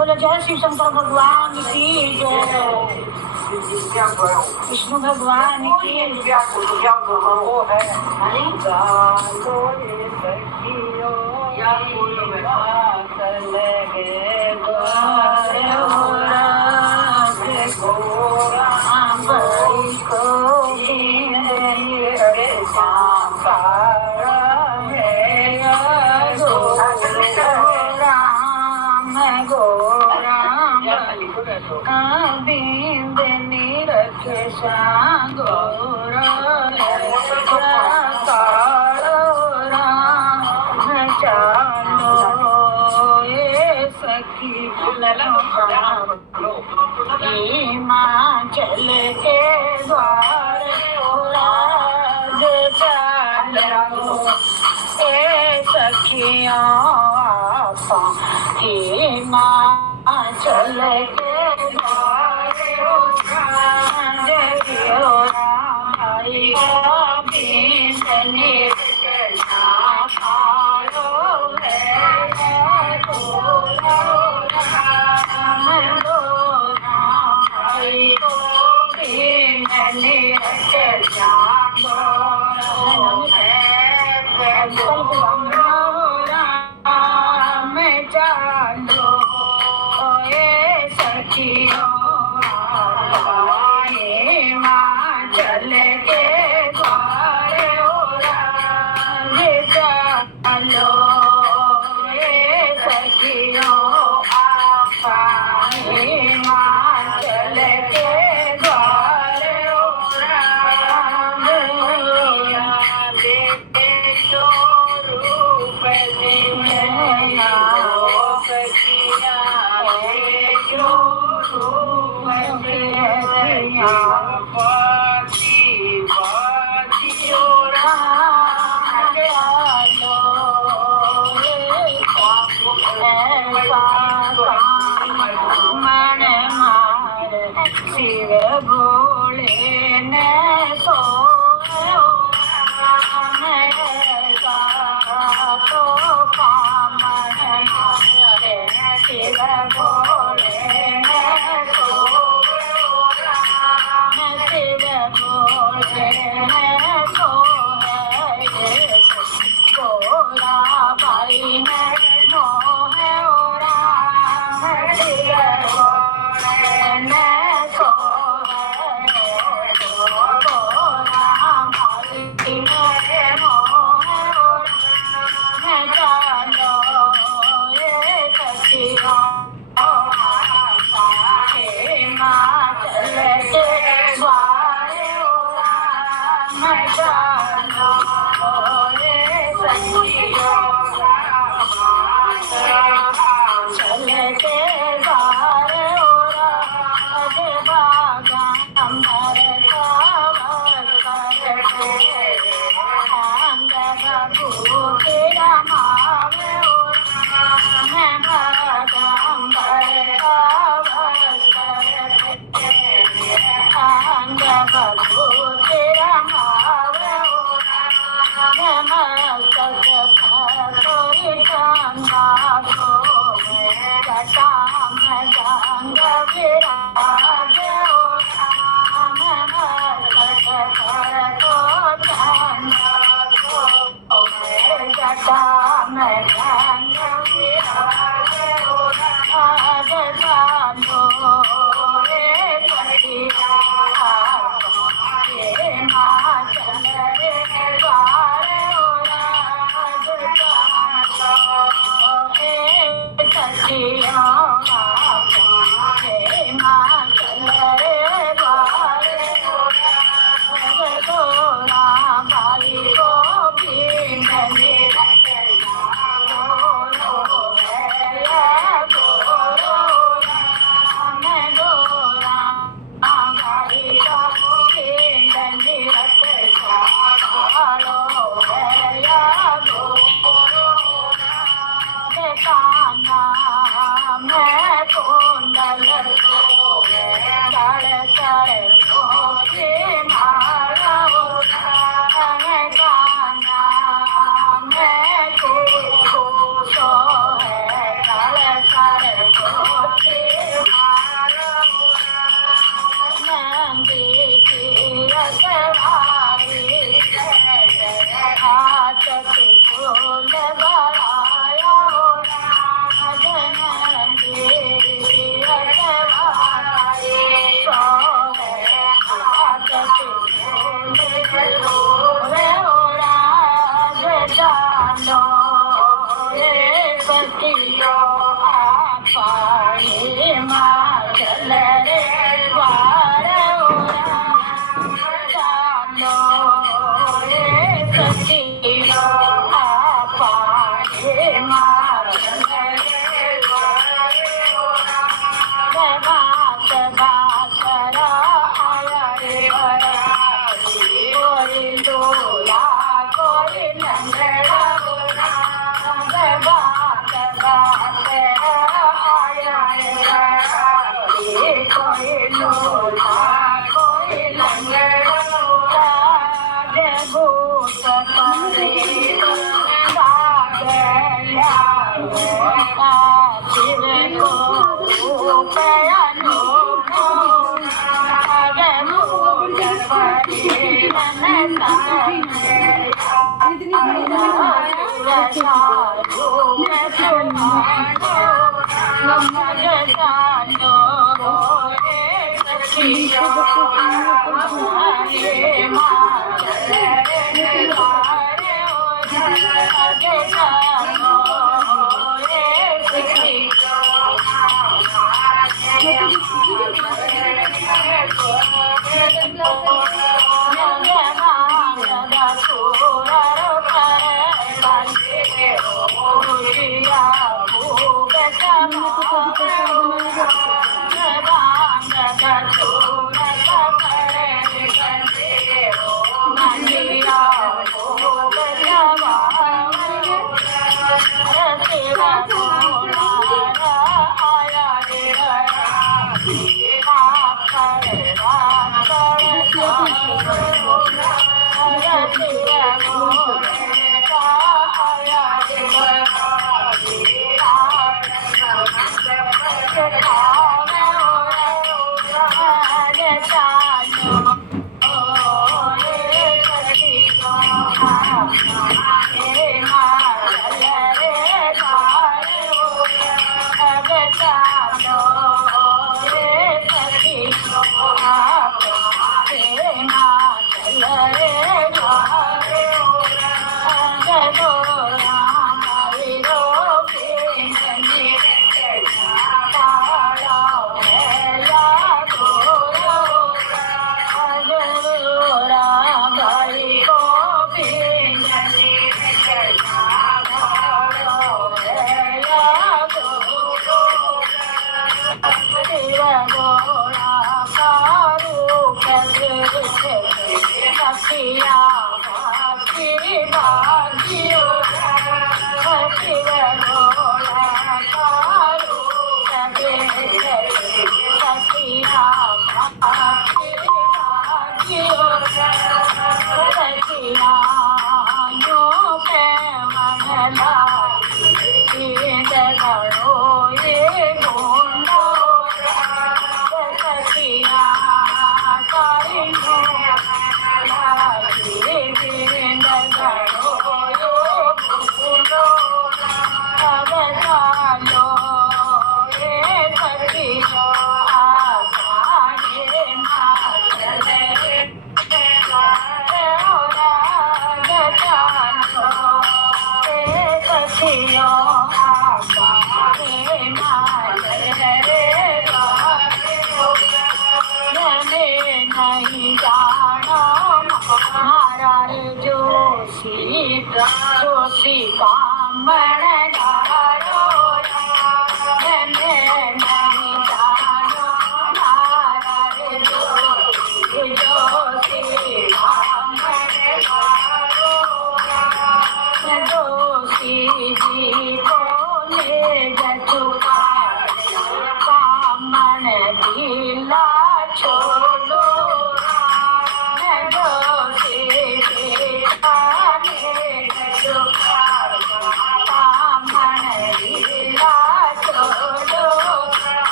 बोलो जय शिव शंकर भगवान की जय, विष्णु भगवान की हिमाचल के द्वार हिमाचल के द्वारे जगियो भाई बिंदनी खालो है भाई को बिंदनी हिमाचल के द्वारे चलो सखियों आपा हिमाचल के द्वारे देखो रूप सखिया मन मार शिव भोले ने तो कामन शिव भोले ने तो शिव भोले ने तो गोरा भाई ने मोह शिव भोले ने तो गोरा भाई ने मोह चलो ये सखियों हिमाचल के द्वारे चलो ये सखियों हिमाचल के द्वारे बागंबर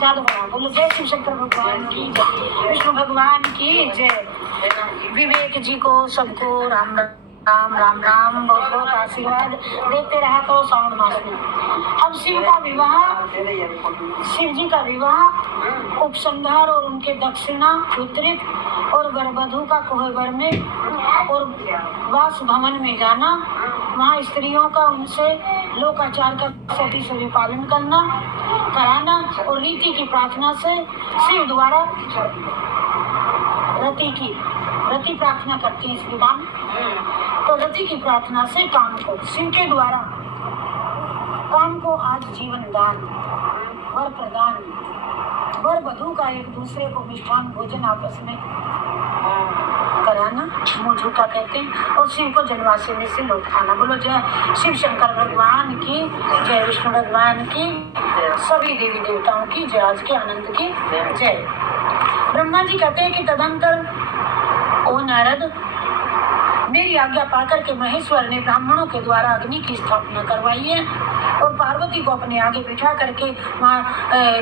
चालू बना बोलो जय शिव शंकर भगवान की जय, विष्णु भगवान की जय, विवेक जी को सबको राम राम। राम राम राम बहुत बहुत आशीर्वाद देते रहा करो श्रावण मास में। अब शिव का विवाह, शिव जी का विवाह उपसंहार और उनके दक्षिणा वितरित और वरवधू का कोहबर में और वास भवन में जाना, वहाँ स्त्रियों का उनसे लोकाचार का सभी सभी पालन कराना और रीति की प्रार्थना से शिव द्वारा रति प्रार्थना करती है इस विवाह में। तो रति की प्रार्थना से काम को शिव के द्वारा काम को आज जीवन दान, वर प्रदान, वर वधू का एक दूसरे को मिष्ठान भोजन आपस में कराना, मुँह झूठा कहते हैं, और शिव को जन्माष्टमी में से लौट खाना। बोलो जय शिव शंकर भगवान की, जय विष्णु भगवान की, सभी देवी देवताओं की जय, आज के आनंद की जय। ब्रह्मा जी कहते हैं कि तदंतर ओ नारद, मेरी आज्ञा पाकर के महेश्वर ने ब्राह्मणों के द्वारा अग्नि की स्थापना करवाई है और पार्वती को अपने आगे बिठा करके वहाँ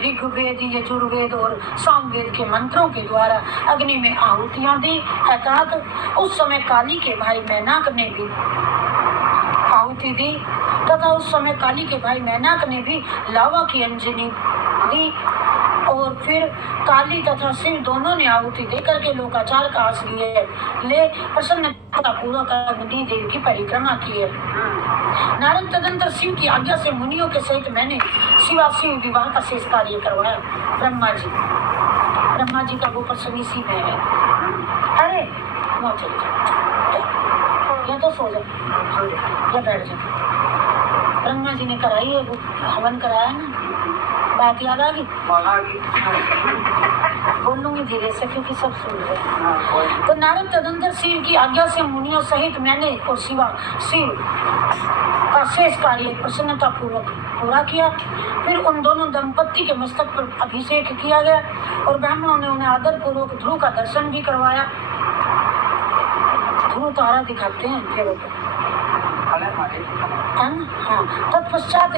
ऋग्वेद, यजुर्वेद और सामवेद के मंत्रों के द्वारा अग्नि में आहुतियाँ दी। अर्थात उस समय काली के भाई मैनाक ने भी आहुति दी तथा उस समय काली के भाई मैनाक ने भी लावा की अंजनी दी और फिर काली तथा शिव दोनों ने आहुति देकर के लोकाचार का आश्रय ले प्रसन्नता पूर्वक नदी देवी की परिक्रमा की है। नारद तदंतर शिव की आज्ञा से मुनियों के सहित मैंने शिव विवाह का शेष कार्य करवाया। ब्रह्मा जी का वो प्रसन्न इसी में है। अरे वहाँ चले जाओ या तो सो जाओ या बैठ जाओ। ब्रह्मा जी ने कराई है, वो हवन कराया ना, बात याद आ गई? बोल लूंगी धीरे से क्योंकि सब सुन रहे। तो नारद तदंतर शिव की आज्ञा से मुनियों सहित मैंने और शिव का शेष कार्य प्रसन्नता पूर्वक पूरा किया। फिर उन दोनों दंपत्ति के मस्तक पर अभिषेक किया गया और ब्राह्मणों ने उन्हें आदर पूर्वक ध्रुव का दर्शन भी करवाया। ध्रुव तारा दिखाते हैं पेड़ों पर, हाँ। तत्पश्चात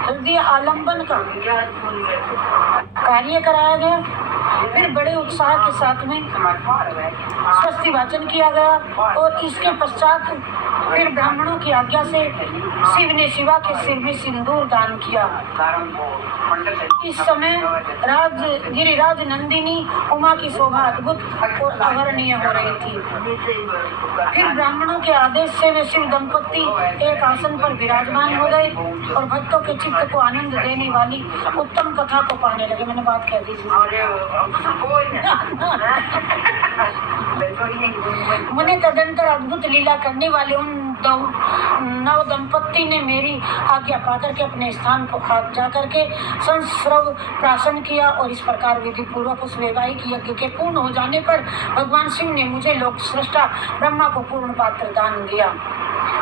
हृदय आलंबन का कार्य कराया गया। फिर बड़े उत्साह के साथ में स्वस्ति वाचन किया गया और इसके पश्चात फिर ब्राह्मणों की आज्ञा से शिव ने शिवा के सिर में सिंदूर दान किया। इस समय गिरिराज नंदिनी उमा की शोभा अद्भुत और अवर्णनीय हो रही थी। फिर ब्राह्मणों के आदेश से वे शिव दंपत्ति एक आसन पर विराजमान हो गए और भक्तों के चित्त को आनंद देने वाली उत्तम कथा को पाने लगे। मैंने बात कह दी थी। मुने तदंतर अद्भुत लीला करने वाले उन नव दंपत्ति ने मेरी आज्ञा पाकर के अपने स्थान को जाकर के संस्रव प्राशन किया और इस प्रकार विधि पूर्वक उस वैवाहिक यज्ञ के पूर्ण हो जाने पर भगवान शिव ने मुझे लोक सृष्टा ब्रह्मा को पूर्ण पात्र दान दिया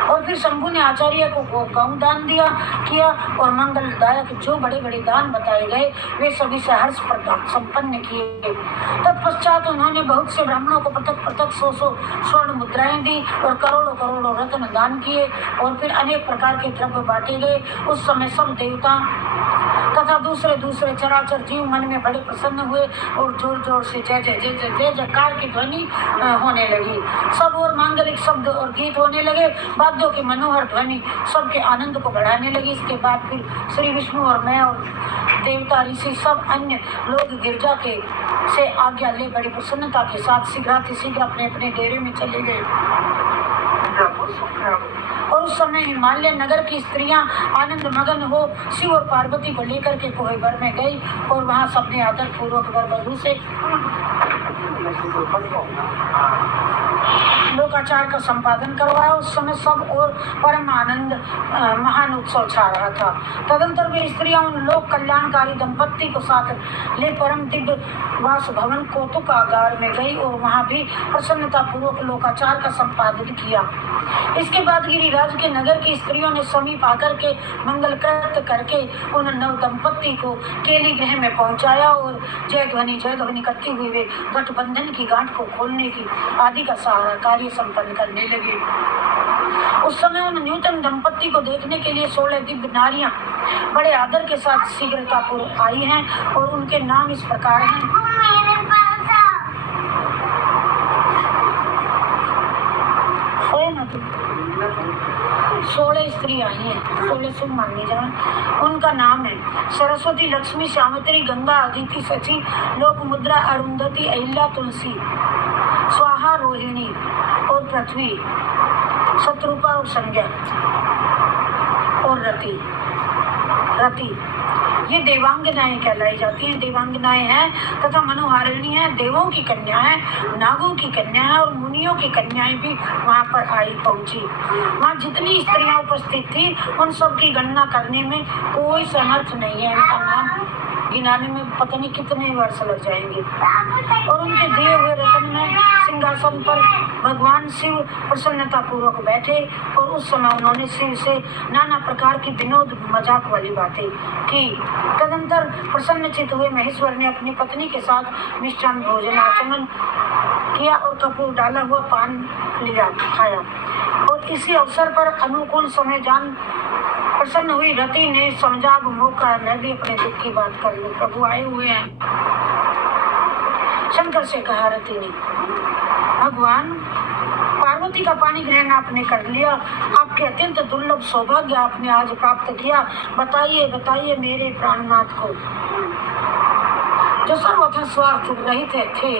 और फिर शंभु ने आचार्य को गौ दान किया और मंगलदायक जो बड़े बड़े दान बताए गए वे सभी से हर्ष संपन्न किए। तत्पश्चात उन्होंने बहुत से ब्राह्मणों को पृथक पृथक 100 स्वर्ण मुद्राएं दी और करोड़ों करोड़ों रत्न दान किए और फिर अनेक प्रकार के द्रव्य बांटे गए। उस समय सब देवता तथा दूसरे चराचर जीव मन में बड़े प्रसन्न हुए और जोर जोर से जय जय जय जय जय जयकार की ध्वनि होने लगी। सब और मांगलिक शब्द और गीत होने लगे। वाद्यों की मनोहर ध्वनि सबके आनंद को बढ़ाने लगी। इसके बाद फिर श्री विष्णु और मैं और देवता ऋषि सब अन्य लोग गिरजा के से आज्ञा ले बड़ी प्रसन्नता के साथ शीघ्र अपने अपने डेरे में चले गए। और उस समय हिमालय नगर की स्त्रियां आनंद मगन हो शिव और पार्वती को लेकर के कोहबर में गई और वहां सबने आदर पूर्वक वर वधू से लोकाचार का संपादन करवाया। उस समय सब और परम आनंद महान उत्सव छा रहा था। तदंतर वे स्त्रियां उन लोक कल्याणकारी दंपत्ति को साथ ले परम दिव्य वास भवन कौतुक आगार में गई और वहां भी प्रसन्नता पूर्वक लोकाचार का संपादन किया। इसके बाद गिरिराज के नगर की स्त्रियों ने समीप आकर के मंगल कृत्य करके उन नव दंपत्ति को केली गृह में पहुंचाया और जय ध्वनि करते हुए वे गठबंधन की गांठ को खोलने की आदि का सारा कार्य संपन्न करने लगे। उस समय उन न्यूतन दंपत्ति को देखने के लिए 16 दिव्य नारियां बड़े आदर के साथ शीघ्रतापूर्वक आई हैं और उनके नाम इस प्रकार हैं। स्वयं 16 स्त्री आई हैं, 16 शुभ मानी जाए। उनका नाम है सरस्वती, लक्ष्मी, श्यामत्री, गंगा, अदिति, शची, लोक मुद्रा, अरुंधति, अहिल्या, तुलसी, स्वाहा, रोहिणी और पृथ्वी, शत्रुपा और संज्ञा और रति। ये देवांगनाएं कहलाई जाती हैं। देवांगनाएं हैं तथा मनोहारिणी हैं, देवों की कन्या है, नागों की कन्या है और मुनियों की कन्याएं भी वहां पर आई पहुंची। वहां जितनी स्त्रियां उपस्थित थी उन सब की गणना करने में कोई समर्थ नहीं है। इनका नाम गिनाने में पता नहीं कितने वर्ष लग जाएंगे। और उनके दिए हुए रतन में सिंहासन पर भगवान शिव प्रसन्नता पूर्वक बैठे और उस समय उन्होंने शिव से नाना प्रकार की विनोद मजाक वाली बातें की। तदंतर प्रसन्नचित हुए महेश्वर ने अपनी पत्नी के साथ मिष्टान भोजन आचमन किया और कपूर डाला हुआ पान खाया। और इसी अवसर पर अनुकूल समय जान प्रसन्न हुई रति ने समझा अब मौका है, मैं भी अपने दुख की बात कर लूं, प्रभु आए हुए हैं। शंकर से कहा रति ने, भगवान पार्वती का पानी ग्रहण आपने कर लिया, आपके अत्यंत दुर्लभ सौभाग्य आपने आज प्राप्त किया। बताइए बताइए मेरे प्राणनाथ को, जो सर्वथा स्वार्थ रहित थे,